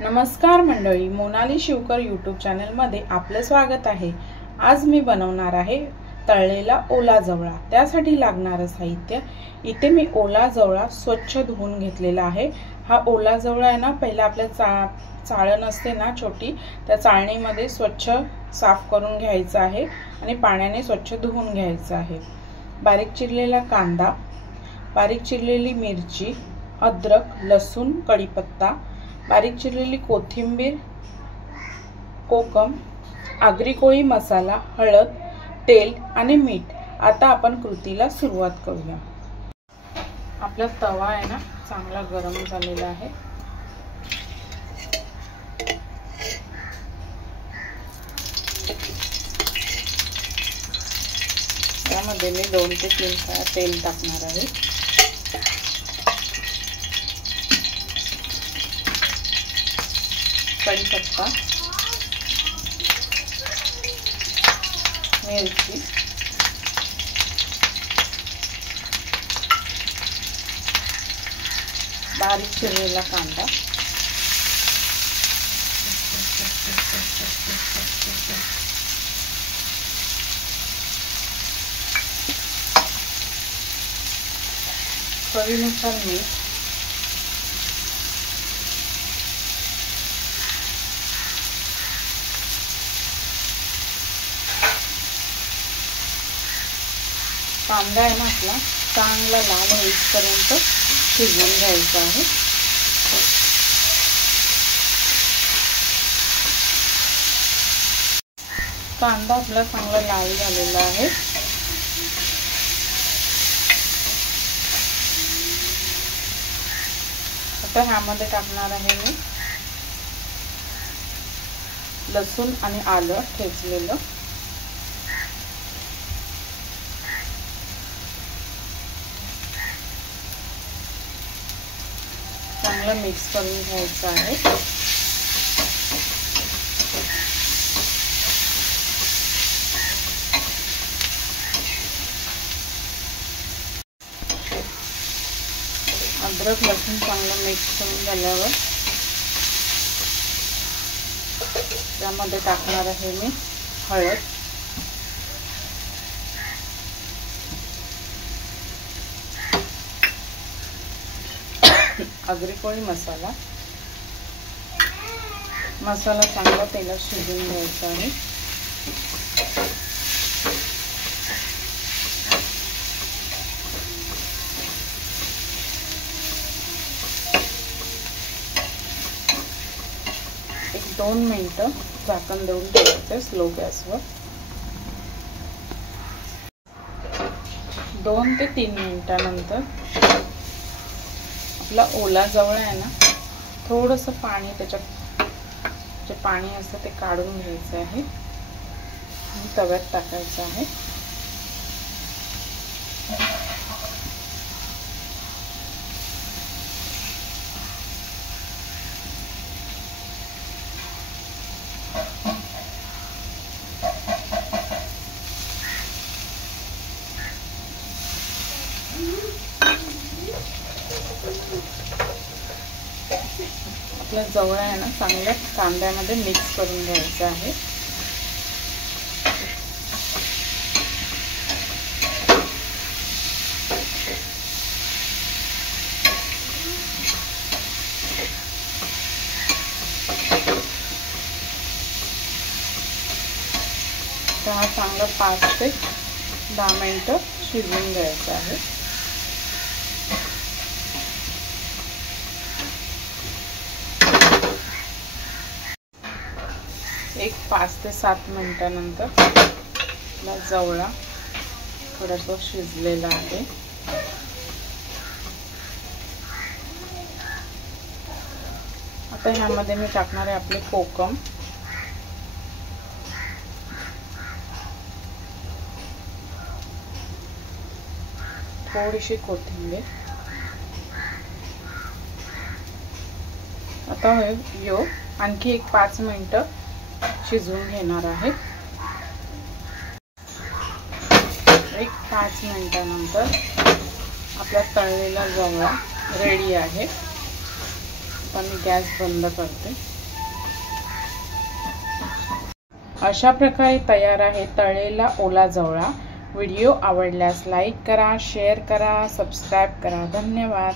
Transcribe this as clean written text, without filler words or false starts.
नमस्कार मंडळी, मोनाली शिवकर यूट्यूब चॅनलमध्ये आपलं स्वागत आहे। आज मी बनवणार आहे तळलेला ओला जवळा। त्यासाठी लागणारे साहित्य इथे मी ओला जवळा स्वच्छ धुवून घेतलेला आहे। हा ओला जवळा आहे ना, पहिला आपल्या चाळण असते ना छोटी, त्या चाळणीमध्ये स्वच्छ साफ करून घ्यायचा आहे आणि पाण्याने स्वच्छ धुवून घ्यायचा आहे। बारीक चिरलेला कांदा, बारीक चिरलेली मिरची, अद्रक, लसूण, कढीपत्ता, बारीक चिरलेली कोथिंबीर, कोकम, आगरी कोळी मसाला, हळद, तेल आणि मीठ। आता आपण कृतीला सुरुवात करूया। आपला तवा आहे ना चांगला गरम झालेला आहे। त्यामध्ये मी 2 ते 3 पळ्या तेल टाकणार आहे। कढीपत्ता, मिरची, बारीक चिरलेला कांदा, चवीनुसार मीठ, कांदा आहे ना आपला चांगला लाल होईपर्यंत शिजवून घ्यायचा आहे। कांदा आपला चांगला लाल झालेला आहे। आता ह्यामध्ये टाकणार आहे मी लसूण आणि आलं ठेचलेलं, चांगला मिक्स करून घ्यायचं आहे। अद्रक लसूण चांगलं मिक्स करून झाल्यावर त्यामध्ये टाकणार आहे मी हळद, आगरी कोळी मसाला। मसाला चांगला तेलात शिजवून घ्यायचा आहे। एक 2 मिनिटं झाकण देऊन ठेवायचे स्लो गॅसवर। 2 ते 3 मिनिटांनंतर आपला ओला जवळा आहे ना, थोडंसं पाणी त्याच्यात जे पाणी असतं ते काढून घ्यायचं आहे आणि तव्यात टाकायचं आहे। आपला जवळा आहे ना चांगल्या कांद्यामध्ये मिक्स करून घ्यायचा आहे। तर हा चांगला 5 ते 10 मिनिटं शिजवून घ्यायचा आहे। एक 5 ते 7 मिनिटांनंतर आपला जवळा थोडासा शिजलेला आहे। आता ह्यामध्ये मी टाकणार आहे आपले कोकम, थोडीशी कोथिंबीर। आता हे आणखी एक 5 मिनिटं शिजवून घेणार आहे। एक 5 मिनिटांनंतर आपला तळलेला जवळा रेडी आहे। पण मी गॅस बंद करते। अशा प्रकारे तयार आहे तळलेला ओला जवळा। व्हिडिओ आवडल्यास लाईक करा, शेअर करा, सबस्क्राइब करा। धन्यवाद।